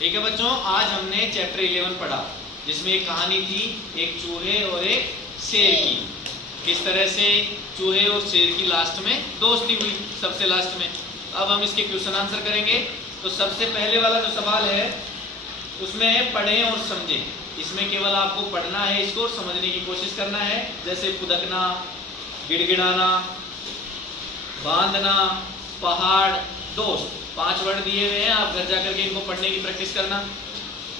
ठीक है बच्चों, आज हमने चैप्टर 11 पढ़ा जिसमें एक कहानी थी एक चूहे और एक शेर की। किस तरह से चूहे और शेर की लास्ट में दोस्ती हुई सबसे लास्ट में। अब हम इसके क्वेश्चन आंसर करेंगे। तो सबसे पहले वाला जो सवाल है उसमें है पढ़ें और समझें। इसमें केवल आपको पढ़ना है, इसको समझने की कोशिश करना है। जैसे फुदकना, गिड़गिड़ाना, बांधना, पहाड़, दोस्त, 5 वर्ड दिए हुए हैं। आप घर जाकर के इनको पढ़ने की प्रैक्टिस करना।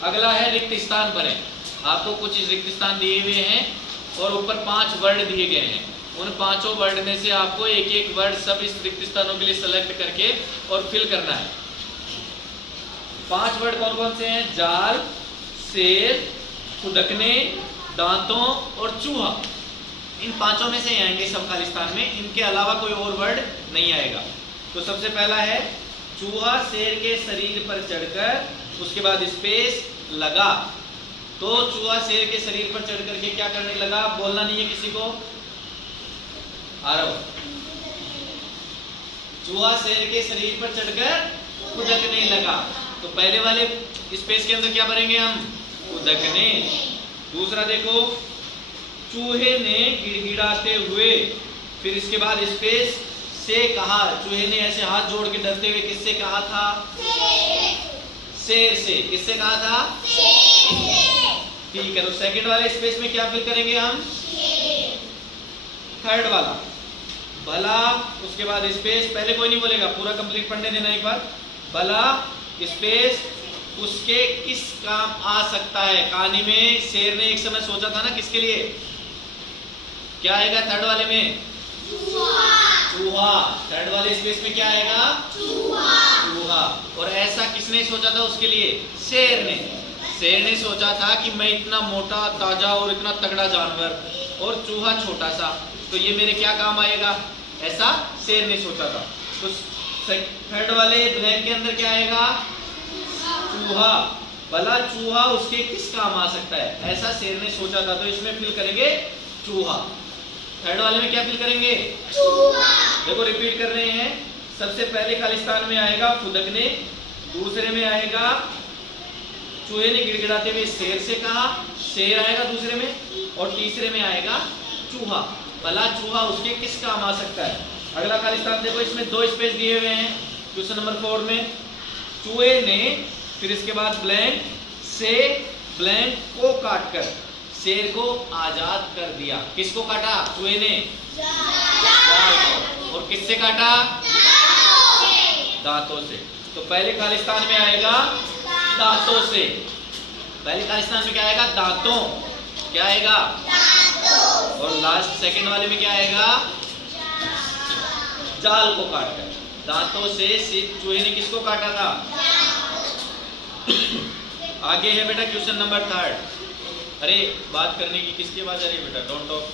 अगला है रिक्त स्थान भरें। आपको कुछ रिक्त स्थान दिए हुए हैं और ऊपर 5 वर्ड दिए गए हैं। उन 5 वर्ड में से आपको एक एक वर्ड सब इस रिक्त स्थानों के लिए सेलेक्ट करके और फिल करना है। 5 वर्ड कौन कौन से हैं? जाल, शेर, फुदकने, दांतों और चूहा। इन 5 में से आएंगे सब खालिस्तान में, इनके अलावा कोई और वर्ड नहीं आएगा। तो सबसे पहला है चूहा शेर के शरीर पर चढ़कर, उसके बाद स्पेस लगा। तो चूहा शेर के शरीर पर चढ़ करके क्या करने लगा? बोलना नहीं है किसी को, आ रहा हो। चूहा शेर के शरीर पर चढ़कर फुदकने लगा। तो पहले वाले स्पेस के अंदर क्या भरेंगे हम? फुदकने। दूसरा देखो, चूहे ने गिड़गिड़ाते हुए, फिर इसके बाद स्पेस से कहा। चूहे ने ऐसे हाथ जोड़ के डरते हुए किससे कहा था? शेर से। किससे कहा था? ठीक है। तो सेकंड वाले स्पेस में क्या फिल करेंगे हम? थर्ड वाला भला, उसके बाद स्पेस। पहले कोई नहीं बोलेगा, पूरा कंप्लीट पढ़ने देना एक बार। भला स्पेस उसके किस काम आ सकता है। कहानी में शेर ने एक समय सोचा था ना किसके लिए? क्या आएगा थर्ड वाले में? चूहा। थर्ड वाले स्पेस में क्या आएगा? चूहा। और ऐसा किसने सोचा था उसके लिए? शेर ने। शेर ने सोचा था कि मैं इतना मोटा ताजा और इतना तगड़ा जानवर और चूहा छोटा सा, तो ये मेरे क्या काम आएगा, ऐसा शेर ने सोचा था। तो थर्ड वाले ब्लैंक के अंदर क्या आएगा? चूहा। भला चूहा उसके किस काम आ सकता है, ऐसा शेर ने सोचा था। तो इसमें फिल करेंगे चूहा। थर्ड वाले में क्या फिल करेंगे? चूहा। देखो रिपीट कर रहे हैं। सबसे पहले खालिस्तान में आएगा फुदकने, दूसरे में आएगा चूहे ने गिड़गिड़ाते हुए शेर से कहा, शेर आएगा दूसरे में, और तीसरे में आएगा चूहा। भला चूहा उसके किस काम आ सकता है। अगला खालिस्तान देखो, इसमें 2 स्पेस दिए हुए हैं क्वेश्चन नंबर 4 में। चूहे ने, फिर इसके बाद ब्लैंक से ब्लैंक को काटकर शेर को आजाद कर दिया। किसको काटा? चूहे ने जाल। और किससे काटा? दांतों से। तो पहले खालिस्तान में आएगा दांतों से। पहले खालिस्तान में क्या आएगा? दांतों। क्या आएगा? दांतों। और लास्ट सेकंड वाले में क्या आएगा? जाल को काटकर। दांतों से चूहे ने किसको काटा था? आगे है बेटा क्वेश्चन नंबर 3। अरे बात करने की किसकी आवाज आ रही है बेटा? Don't talk.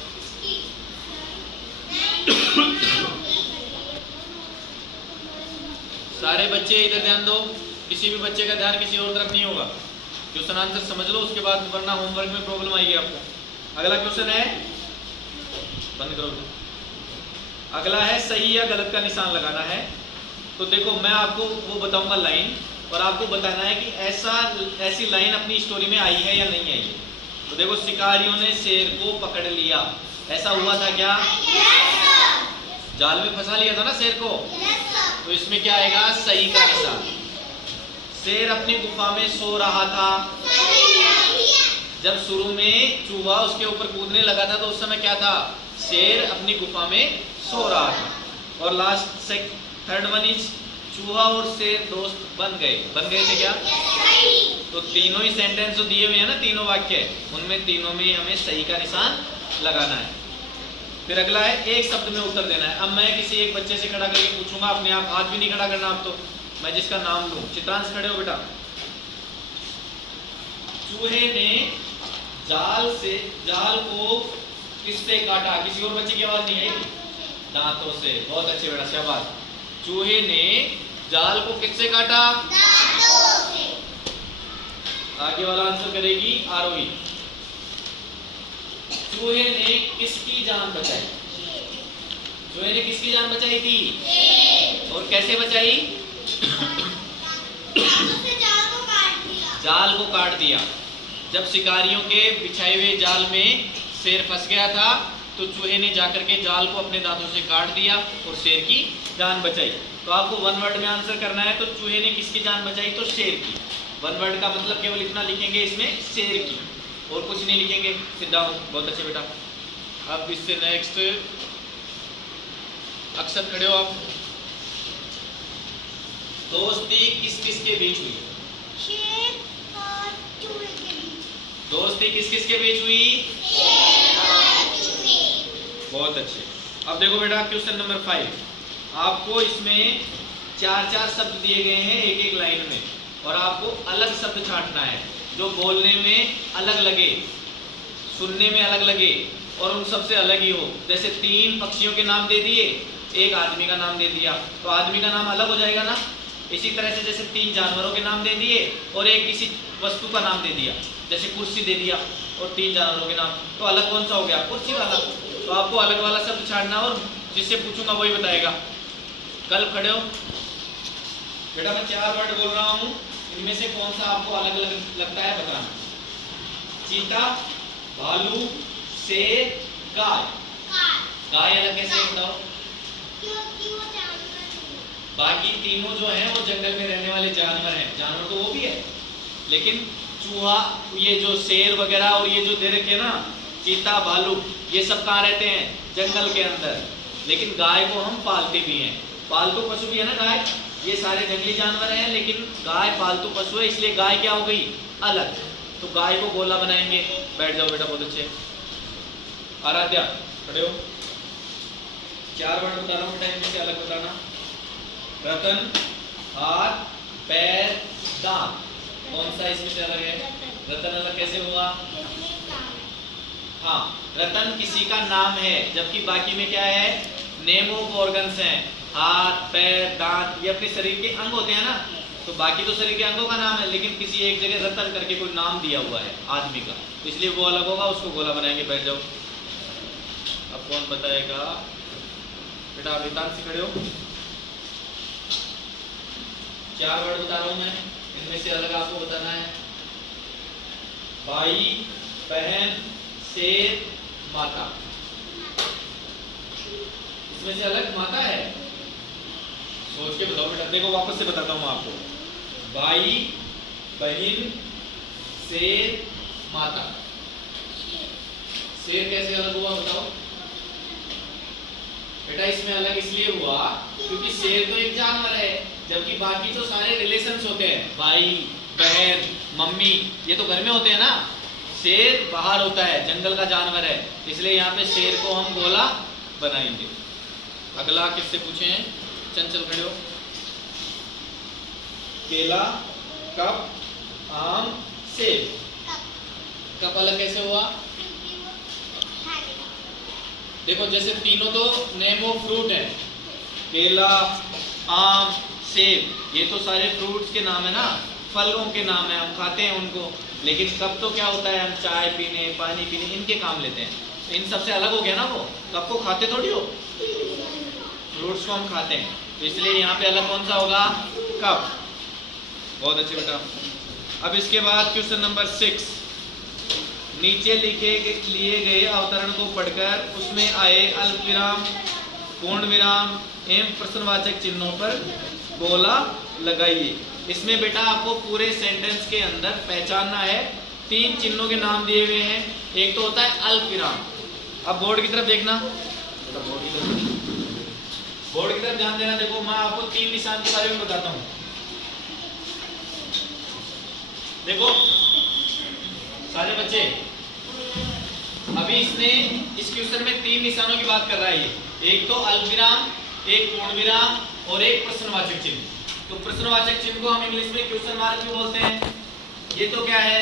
सारे बच्चे इधर ध्यान दो, किसी भी बच्चे का ध्यान किसी और तरफ नहीं होगा। क्वेश्चन आंसर समझ लो, उसके बाद वरना होमवर्क में प्रॉब्लम आएगी आपको। अगला क्वेश्चन है, बंद करो। अगला है सही या गलत का निशान लगाना है। तो देखो मैं आपको वो बताऊंगा लाइन, और आपको बताना है कि ऐसी लाइन अपनी स्टोरी में आई है या नहीं आई है। तो देखो, शिकारियों ने शेर को पकड़ लिया। ऐसा हुआ था क्या? जाल में फंसा लिया था ना शेर को। तो इसमें क्या आएगा? सही का निशान। शेर अपनी गुफा में सो रहा था। जब शुरू में चूहा उसके ऊपर कूदने लगा था तो उस समय क्या था? शेर अपनी गुफा में सो रहा था। और लास्ट थर्ड वन इज चूहा और शेर दोस्त बन गए। बन गए थे क्या? तो तीनों ही सेंटेंस जो दिए हुए हैं ना, तीनों वाक्य, उनमें तीनों में हमें सही का निशान लगाना है। फिर अगला है एक शब्द में उत्तर देना है। अब मैं किसी एक बच्चे से खड़ा करके पूछूंगा, अपने आप हाथ भी नहीं खड़ा करना आप। तो मैं जिसका नाम लूं, चित्रांश खड़े हो बेटा। चूहे ने जाल को किससे काटा? किसी और बच्चे की आवाज नहीं आई? दांतों से। बहुत अच्छे बेटा, शाबाश। चूहे ने जाल को किससे काटा? दांतों से। आगे वाला आंसर करेगी आरोही। चूहे ने किसकी जान बचाई? चूहे ने किसकी जान बचाई थी? और कैसे बचाई? जाल को काट दिया। जब शिकारियों के बिछाए हुए जाल में शेर फंस गया था तो चूहे ने जाकर के जाल को अपने दांतों से काट दिया और शेर की जान बचाई। तो आपको वन वर्ड में आंसर करना है। तो चूहे ने किसकी जान बचाई? तो शेर की। वन वर्ड का मतलब केवल इतना लिखेंगे इसमें, शेर की, और कुछ नहीं लिखेंगे। सीधा बहुत अच्छे बेटा। अब इससे नेक्स्ट अक्षर खड़े हो आप। दोस्ती किस किस के बीच हुई? शेर और चूहे के बीच। दोस्ती किस किस के बीच हुई? शेर और चूहे। बहुत अच्छे। अब देखो बेटा क्वेश्चन नंबर 5। आपको इसमें 4-4 शब्द दिए गए हैं एक एक लाइन में, और आपको अलग शब्द छांटना है जो बोलने में अलग लगे, सुनने में अलग लगे और उन सबसे अलग ही हो। जैसे 3 पक्षियों के नाम दे दिए, एक आदमी का नाम दे दिया, तो आदमी का नाम अलग हो जाएगा ना। इसी तरह से जैसे 3 जानवरों के नाम दे दिए और एक किसी वस्तु का नाम दे दिया, जैसे कुर्सी दे दिया और 3 जानवरों के नाम, तो अलग कौन सा हो गया? कुर्सी वाला। तो आपको अलग वाला शब्द छाड़ना और जिससे पूछूंगा वही बताएगा। कल खड़े हो बेटा, मैं 4 वर्ड बोल रहा हूँ, इनमें से कौन सा आपको अलग अलग लगता है बताना। चीता, भालू, शेर, गाय। गाय अलग कैसे बताओ? क्योंकि वो जानवर है। बाकी तीनों जो हैं वो जंगल में रहने वाले जानवर हैं। जानवर तो वो भी है, लेकिन चूहा, ये जो शेर वगैरह और ये जो दे रखे ना, चीता, भालू, ये सब कहाँ रहते हैं? जंगल के अंदर। लेकिन गाय को हम पालते भी हैं, पालतू पशु भी है ना गाय। ये सारे जंगली जानवर हैं, लेकिन गाय पालतू पशु है, इसलिए गाय क्या हो गई? अलग। तो गाय को गोला बनाएंगे। बैठ जाओ बेटा, बहुत अच्छे। आराध्या खड़े हो। 4 वर्ड बता रहा हूँ बेटा, इनमें से अलग बताना। रतन, हाथ, पैर, दांत। कौन सा इसमें से अलग है? रतन अलग कैसे हुआ? हाँ, रतन किसी का नाम है, जबकि बाकी में क्या है? नेम ऑफ ऑर्गन्स हैं। हाथ, पैर, दांत, ये अपने शरीर के अंग होते हैं ना। तो बाकी तो शरीर के अंगों का नाम है, लेकिन किसी एक जगह रतन करके कोई नाम दिया हुआ है आदमी का, तो इसलिए वो अलग होगा, उसको गोला बनाएंगे। बैठ जाओ। अब कौन बताएगा बेटा? आप रितांश खड़े हो। 4 वर्ड बता रहा हूं मैं, इनमें से अलग आपको बताना है। भाई, बहन, शेर, माता। इसमें से अलग माता है? सोच के बताओ बेटा। देखो वापस से बताता हूं मैं आपको। भाई, बहन, शेर, माता। शेर कैसे अलग हुआ बताओ बेटा? इसमें अलग इसलिए हुआ क्योंकि शेर तो एक जानवर है, जबकि बाकी तो सारे रिलेशंस होते हैं। भाई, बहन, मम्मी, ये तो घर में होते हैं ना। शेर बाहर होता है, जंगल का जानवर है, इसलिए यहाँ पे शेर को हम गोला बनाएंगे। अगला किससे पूछे हैं? चंचल खड़े हो। केला, कप, आम, सेब। कप अलग कैसे हुआ? देखो जैसे तीनों तो नेम ऑफ फ्रूट है, केला, आम, सेब, ये तो सारे फ्रूट्स के नाम है ना, फलों के नाम है, हम खाते हैं उनको। लेकिन कप तो क्या होता है? हम चाय पीने, पानी पीने, इनके काम लेते हैं। तो इन सबसे अलग हो गया ना वो। कप को खाते थोड़ी हो, फ्रूट्स को हम खाते हैं, तो इसलिए यहाँ पे अलग कौन सा होगा? कप। बहुत अच्छे बेटा। अब इसके बाद क्वेश्चन नंबर 6। नीचे लिए गए अवतरण को पढ़कर उसमें आए अल्प विराम, पूर्ण विराम एवं प्रश्नवाचक चिन्हों पर गोला लगाइए। इसमें बेटा आपको पूरे सेंटेंस के अंदर पहचानना है। 3 चिन्हों के नाम दिए हुए हैं। एक तो होता है अल्प विराम। अब बोर्ड की तरफ देखना, बोर्ड की तरफ ध्यान देना। देखो मैं आपको 3 निशान के बारे में बताता हूँ। देखो सारे बच्चे, अभी इसने इस क्वेश्चन में 3 निशानों की बात कर रहा है। ये एक तो अल्पविराम, एक पूर्ण विराम और एक प्रश्नवाचक चिन्ह। तो प्रश्नवाचक चिन्ह को हम इंग्लिश में क्वेश्चन मार्क क्यों बोलते हैं? ये तो क्या है?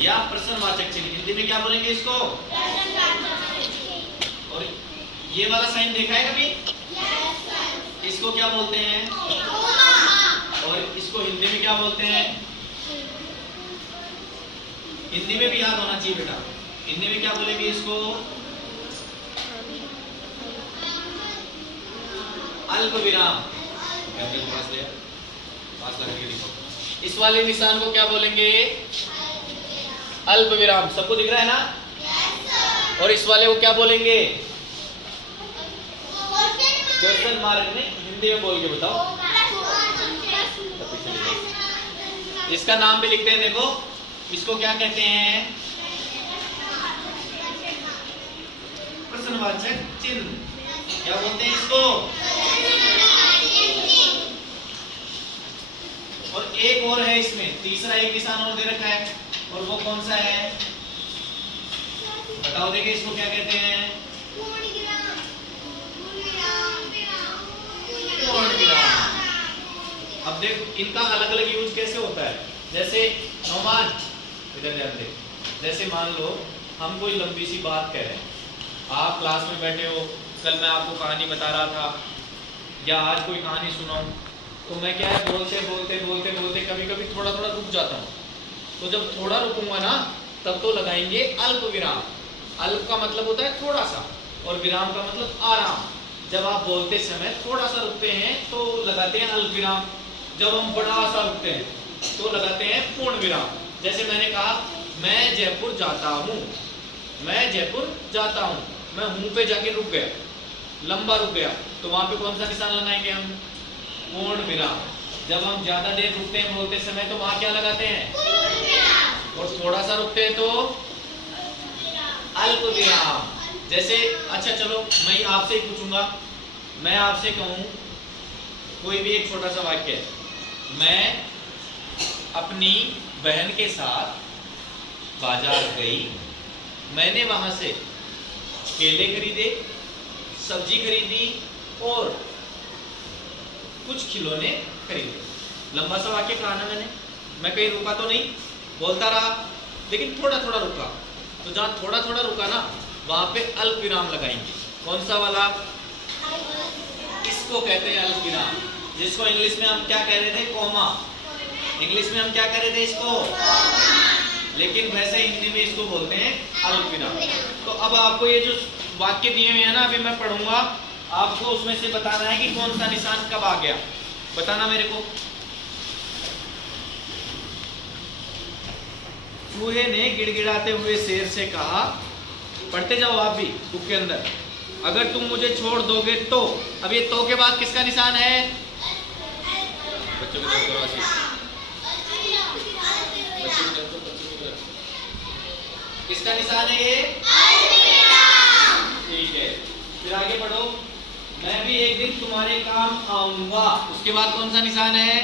या प्रश्नवाचक चिन्ह। हिंदी में क्या बोलेंगे इसको? और ये वाला साइन देखा है कभी? इसको क्या बोलते हैं? और इसको हिंदी में क्या बोलते हैं? हिंदी में भी याद होना चाहिए बेटा। हिंदी में क्या बोलेंगे इसको? अल्प विराम। पास लगा के दिखाओ। इस वाले निशान को क्या बोलेंगे? अल्प विराम। सबको दिख रहा है ना? और इस वाले को क्या बोलेंगे? Question mark. नहीं, हिंदी में बोल के बताओ। इसका नाम भी लिखते हैं, देखो इसको क्या कहते हैं? प्रश्नवाचक चिन्ह। क्या बोलते हैं इसको? और एक और है इसमें, तीसरा एक निशान और दे रखा है, और वो कौन सा है? बताओ, देखिए इसको क्या कहते हैं? पूर्ण विराम। अब देख, इनका अलग अलग यूज कैसे होता है। जैसे नौमान, इधर ध्यान दे। जैसे मान लो हम कोई लंबी सी बात कह रहे हैं, आप क्लास में बैठे हो, कल मैं आपको कहानी बता रहा था, या आज कोई कहानी सुनाऊं, तो मैं क्या है, बोलते बोलते बोलते बोलते कभी कभी थोड़ा थोड़ा रुक जाता हूँ। तो जब थोड़ा रुकूंगा ना, तब तो लगाएंगे अल्प विराम। अल्प का मतलब होता है थोड़ा सा, और विराम का मतलब आराम। जब आप बोलते समय थोड़ा सा रुकते हैं तो लगाते हैं अल्प विराम। जब हम बड़ा सा रुकते हैं तो लगाते हैं पूर्ण विराम। जैसे मैंने कहा, मैं जयपुर जाता हूँ, मैं जयपुर जाता हूँ, मैं हूँ पे जाके रुक गया, लंबा रुक गया, तो वहां पे कौन सा निशान लगाएंगे हम? पूर्ण विराम। जब हम ज्यादा देर रुकते हैं बोलते समय, तो वहां क्या लगाते हैं? और थोड़ा सा रुकते हैं तो अल्प विराम। जैसे, अच्छा चलो मैं आपसे ही पूछूंगा, मैं आपसे कहूं कोई भी एक छोटा सा वाक्य है, मैं अपनी बहन के साथ बाजार गई, मैंने वहां से केले खरीदे, सब्जी खरीदी और कुछ खिलौने खरीदे। लंबा सा वाक्य कहा ना मैंने, मैं कहीं रुका तो नहीं, बोलता रहा, लेकिन थोड़ा थोड़ा रुका। तो जहां थोड़ा थोड़ा रुका ना, वहां पे अल्प विराम लगाएंगे। कौन सा वाला? इसको कहते हैं अल्प विराम, जिसको इंग्लिश में हम क्या कह रहे थे? कॉमा। इंग्लिश में हम क्या कह रहे थे इसको? लेकिन वैसे हिंदी में इसको बोलते हैं अल्प विराम। तो अब आपको ये जो वाक्य दिए हुए हैं ना, अभी मैं पढ़ूंगा, आपको उसमें से बताना है कि कौन सा निशान कब आ गया। बताना मेरे को। चूहे ने गिड़गिड़ाते हुए शेर से कहा, पढ़ते जाओ आप भी बुक के अंदर, अगर तुम मुझे छोड़ दोगे तो। अब ये तो के बाद किसका निशान है? बच्चों की किसका निशान है ये? ठीक है, फिर आगे पढ़ो। मैं भी एक दिन तुम्हारे काम आऊंगा, उसके बाद कौन सा निशान है?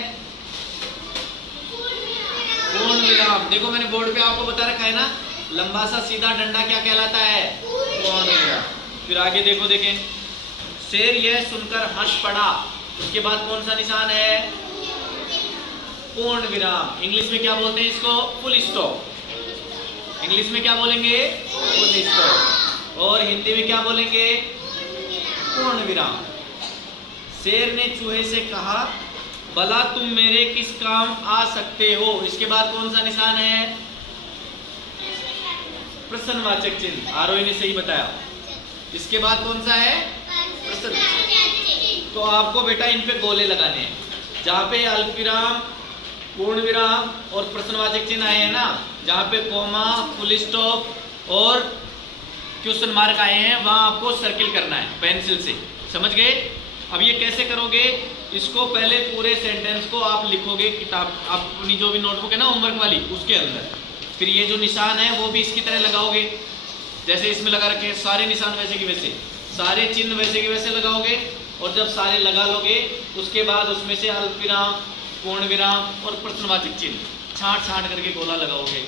पूर्ण विराम। देखो मैंने बोर्ड पे आपको बता रखा है ना, लंबा सा सीधा डंडा क्या कहलाता है? पूर्ण विराम। फिर आगे देखो, देखें, शेर यह सुनकर हंस पड़ा, उसके बाद कौन सा निशान है? पूर्ण विराम। इंग्लिश में क्या बोलते हैं इसको? Full stop. इंग्लिश में क्या बोलेंगे? Full stop. और हिंदी में क्या बोलेंगे? पूर्ण विराम। शेर ने चूहे से कहा, भला तुम मेरे किस काम आ सकते हो, इसके बाद कौन सा निशान है? प्रश्नवाचक चिन्ह। आरोही ने सही बताया। इसके बाद कौन सा है? प्रश्न। तो आपको बेटा इन पे गोले लगाने हैं, जहाँ पे अल्प विराम, पूर्ण विराम और प्रश्नवाचक चिन्ह आए हैं ना, जहाँ पे कॉमा, फुल स्टॉप और क्वेश्चन मार्क आए हैं, वहां आपको सर्किल करना है पेंसिल से। समझ गए? अब ये कैसे करोगे? इसको पहले पूरे सेंटेंस को आप लिखोगे किताब, अपनी जो भी नोटबुक है ना होमवर्क वाली, उसके अंदर। फिर ये जो निशान है वो भी इसकी तरह लगाओगे, जैसे इसमें लगा रखे हैं सारे निशान, वैसे की वैसे सारे चिन्ह वैसे की वैसे लगाओगे। और जब सारे लगा लोगे, उसके बाद उसमें से अल्प विराम, पूर्ण विराम और प्रश्नवाचक चिन्ह छांट छांट करके गोला लगाओगे।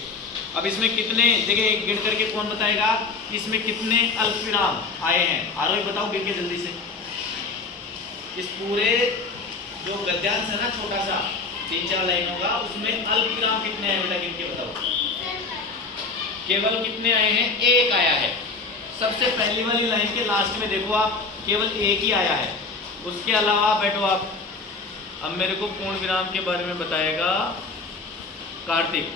अब इसमें कितने, देखिए एक गिन करके कौन बताएगा इसमें कितने अल्प विराम आए हैं? आरोही बताओ गिन के जल्दी से। इस पूरे जो गद्यांश है ना छोटा सा 3-4 लाइनों का, उसमें अल्प विराम कितने आए बेटा? गिन के बताओ। केवल कितने आए हैं? एक आया है। सबसे पहली वाली लाइन के लास्ट में देखो आप, केवल एक ही आया है। उसके अलावा बैठो आप। अब मेरे को पूर्ण विराम के बारे में बताएगा कार्तिक।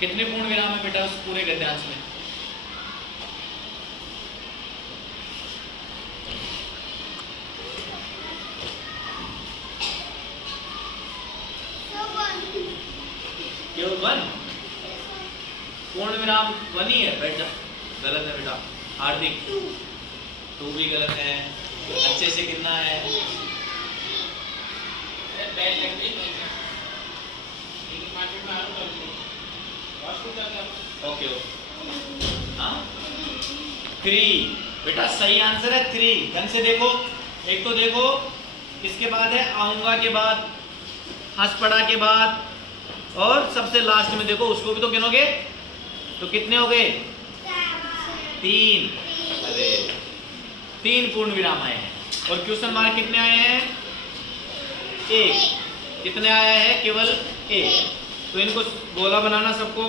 कितने पूर्ण विराम है बेटा उस पूरे गद्यांश में? केवल 1, पूर्ण विराम 1 ही है, बैठ जा। गलत है बेटा। हार्दिक 2 भी गलत है। अच्छे से गिनना है। ओके हाँ 3 बेटा सही आंसर है 3। ढंग से देखो, एक तो देखो इसके बाद है आऊंगा के बाद, हंस पड़ा के बाद, और सबसे लास्ट में देखो उसको भी तो गिनोगे, तो कितने हो गए 3। अरे 3 पूर्ण विराम आए हैं। और क्वेश्चन मार्क कितने आए हैं 1। कितने आया है केवल 1। तो इनको गोला बनाना, सबको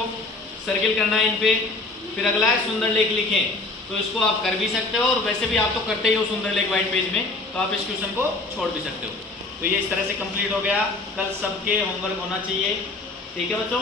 सर्किल करना है इन पे। फिर अगला है सुंदर लेख लिखें, तो इसको आप कर भी सकते हो, और वैसे भी आप तो करते ही हो सुंदर लेख व्हाइट पेज में, तो आप इस क्वेश्चन को छोड़ भी सकते हो। तो ये इस तरह से कंप्लीट हो गया। कल सबके होमवर्क होना चाहिए, ठीक है बच्चों।